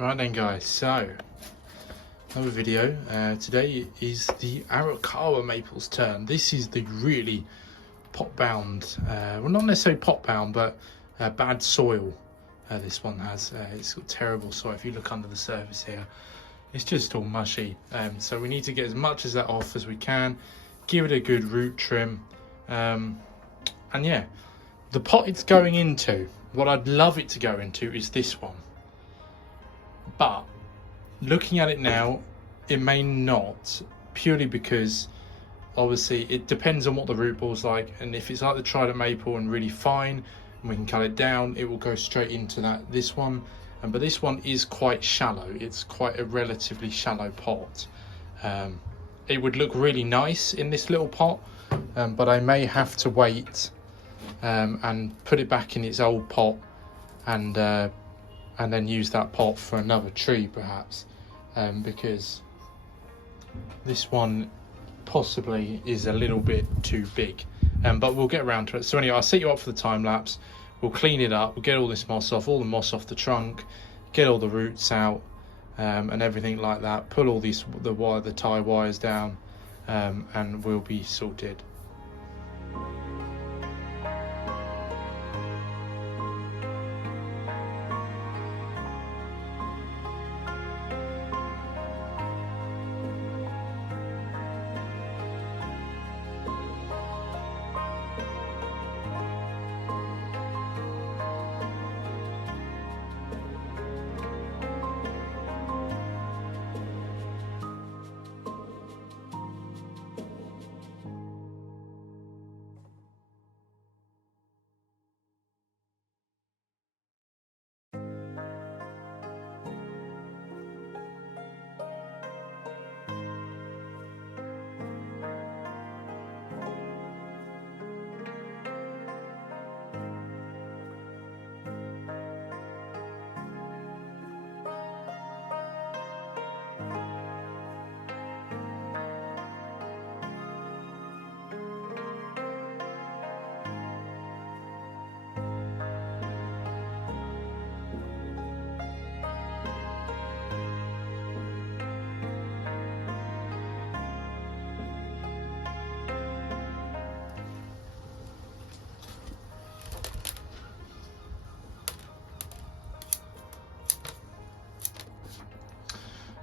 Right then guys, so another video. Today is the Arakawa maple's turn. This is the really pot bound, well not necessarily pot bound, but bad soil this one has. It's got terrible soil. If you look under the surface here, it's just all mushy. So we need to get as much of that off as we can, give it a good root trim, and yeah, the pot it's going into, what I'd love it to go into is this one. But looking at it now, it may not, purely because obviously it depends on what the root ball's like, and if it's like the Trident maple and really fine and we can cut it down, it will go straight into this one. But this one is quite shallow. It's quite a relatively shallow pot. It would look really nice in this little pot, but I may have to wait and put it back in its old pot and then use that pot for another tree perhaps, because this one possibly is a little bit too big, but we'll get around to it. So anyway, I'll set you up for the time lapse. We'll clean it up, we'll get all this moss off, all the moss off the trunk, get all the roots out, and everything like that, pull all the tie wires down, and we'll be sorted.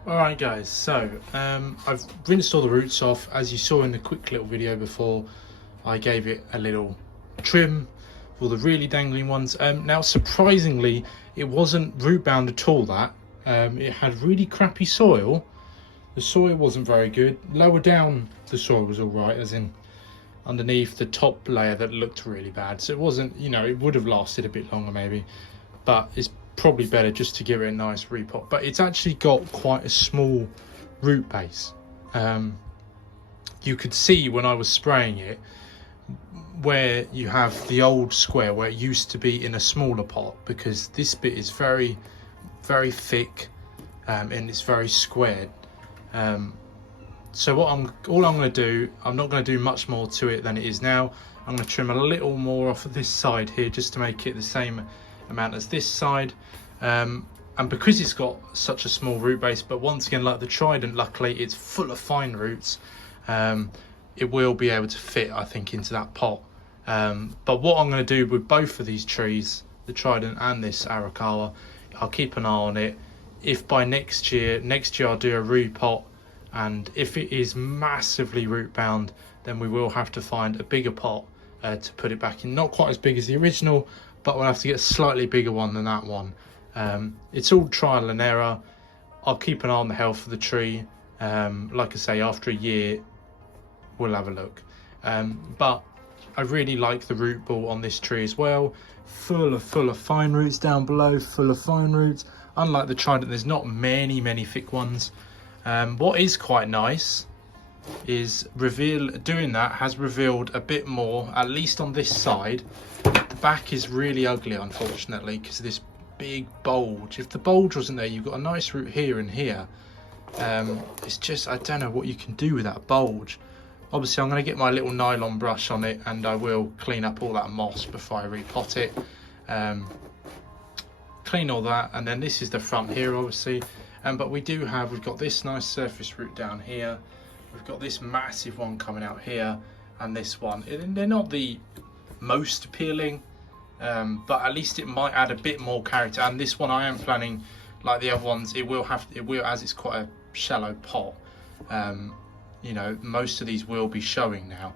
Alright guys, so I've rinsed all the roots off. As you saw in the quick little video before, I gave it a little trim for the really dangling ones. Now surprisingly, it wasn't root bound at all. That it had really crappy soil. The soil wasn't very good. Lower down the soil was alright, as in underneath the top layer that looked really bad. So it wasn't, you know, it would have lasted a bit longer maybe, but it's probably better just to give it a nice repot. But it's actually got quite a small root base. You could see when I was spraying it where you have the old square where it used to be in a smaller pot, because this bit is very thick, and it's very squared. So all I'm going to do, I'm not going to do much more to it than it is now. I'm going to trim a little more off of this side here just to make it the same amount as this side, and because it's got such a small root base, but once again, like the Trident, luckily it's full of fine roots, it will be able to fit, I think, into that pot. But what I'm going to do with both of these trees, the Trident and this Arakawa, I'll keep an eye on it. If by next year I'll do a repot, and if it is massively root bound, then we will have to find a bigger pot to put it back in. Not quite as big as the original, but we'll have to get a slightly bigger one than that one. It's all trial and error. I'll keep an eye on the health of the tree. Like I say, after a year we'll have a look. But I really like the root ball on this tree as well. Full of fine roots down below, full of fine roots. Unlike the Trident, there's not many thick ones. What is quite nice is doing that has revealed a bit more, at least on this side. The back is really ugly, unfortunately, because of this big bulge. If the bulge wasn't there, you've got a nice root here and here. It's just, I don't know what you can do with that bulge. Obviously I'm going to get my little nylon brush on it, and I will clean up all that moss before I repot it. clean all that, and then this is the front here obviously. But we've got this nice surface root down here, we've got this massive one coming out here, and this one. They're not the most appealing, but at least it might add a bit more character. And this one I am planning, like the other ones, it will as it's quite a shallow pot, you know, most of these will be showing now,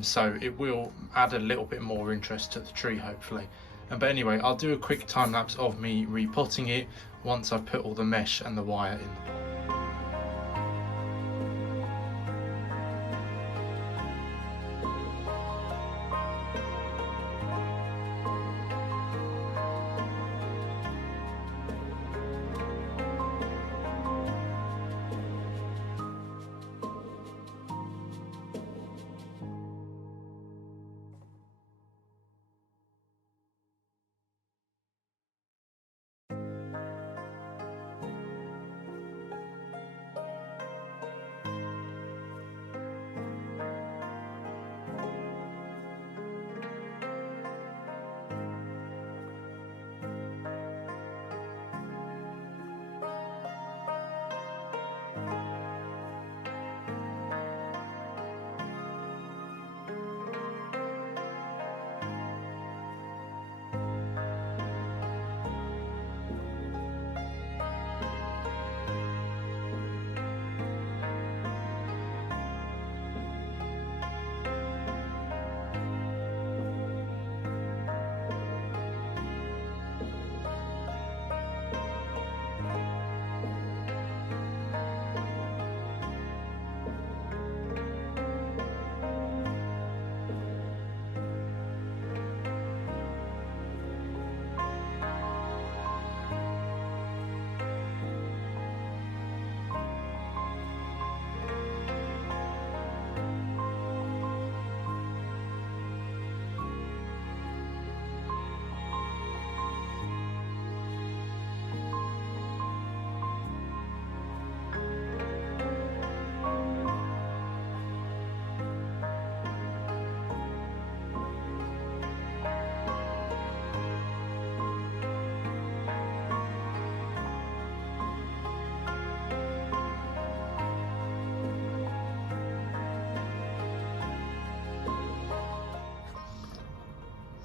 so it will add a little bit more interest to the tree hopefully. But anyway, I'll do a quick time lapse of me repotting it once I've put all the mesh and the wire in the pot.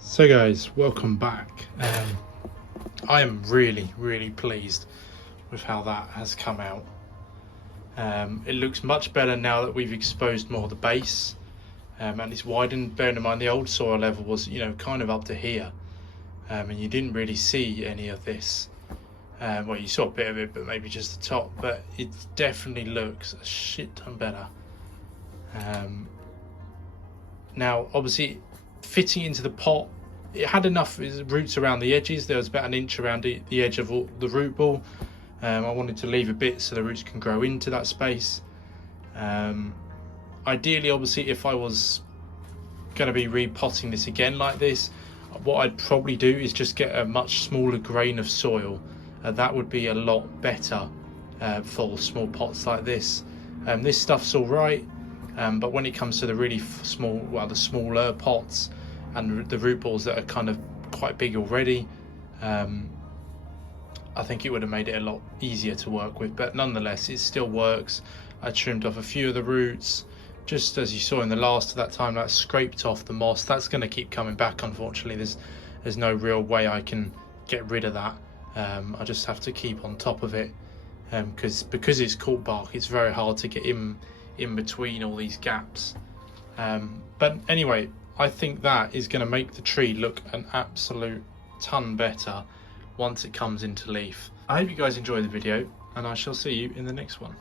So guys, welcome back. I am really pleased with how that has come out. It looks much better now that we've exposed more of the base, and it's widened. Bearing in mind the old soil level was, you know, kind of up to here, and you didn't really see any of this. Well, you saw a bit of it, but maybe just the top. But it definitely looks a shit ton better. Now, obviously, fitting into the pot, it had enough roots around the edges. There was about an inch around the edge of the root ball. I wanted to leave a bit so the roots can grow into that space. Ideally, obviously, if I was going to be repotting this again like this, what I'd probably do is just get a much smaller grain of soil. That would be a lot better for small pots like this. This stuff's all right, but when it comes to the really small, well, the smaller pots and the root balls that are kind of quite big already, I think it would have made it a lot easier to work with. But nonetheless, it still works. I trimmed off a few of the roots, just as you saw in the last of that time. That scraped off the moss. That's going to keep coming back, unfortunately. There's no real way I can get rid of that. I just have to keep on top of it, because it's cork bark, it's very hard to get in between all these gaps. But anyway, I think that is going to make the tree look an absolute ton better once it comes into leaf. I hope you guys enjoy the video, and I shall see you in the next one.